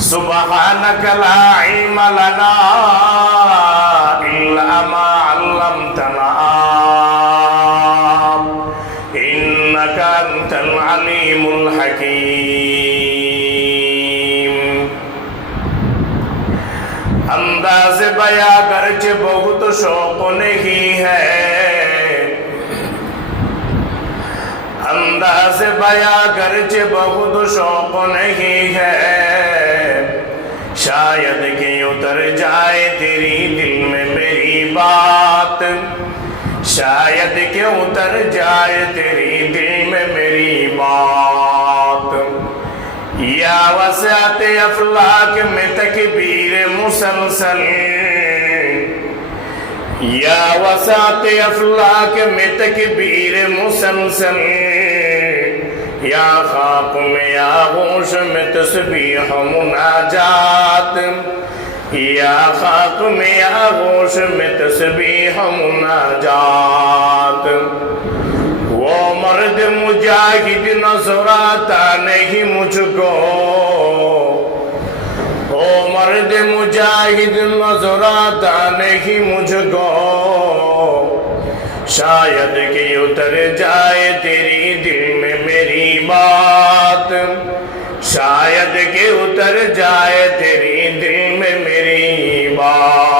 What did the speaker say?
सुब्हानक ला इल्म लना इल्ला मा अल्लमतना इन्नका अंतल अलीमुल हकीम। अंदाज़ बया गर्ज बहुत शौक नहीं है, अंदाज़ बया गर्ज बहुत शौक नहीं है, शायद कि उतर जाए तेरी दिल में मेरी बात, शायद कि उतर जाए तेरी दिल में मेरी बात। या वसात अफलाक में तकबीर मुसलसल, या वसात अफलाक में तकबीर मुसलसल, या खाक में आगोश में तस्बीह मुनाजात, या खाक में आगोश में तस्बीह मुनाजात। वो मर्द मुजाहिद नजर आता नहीं मुझको, ओ मर्द मुजाहिद नजर आता नहीं मुझको, शायद कि उतर जाए तेरी दिल में मेरी बात, शायद कि उतर जाए तेरी दिल में मेरी बात।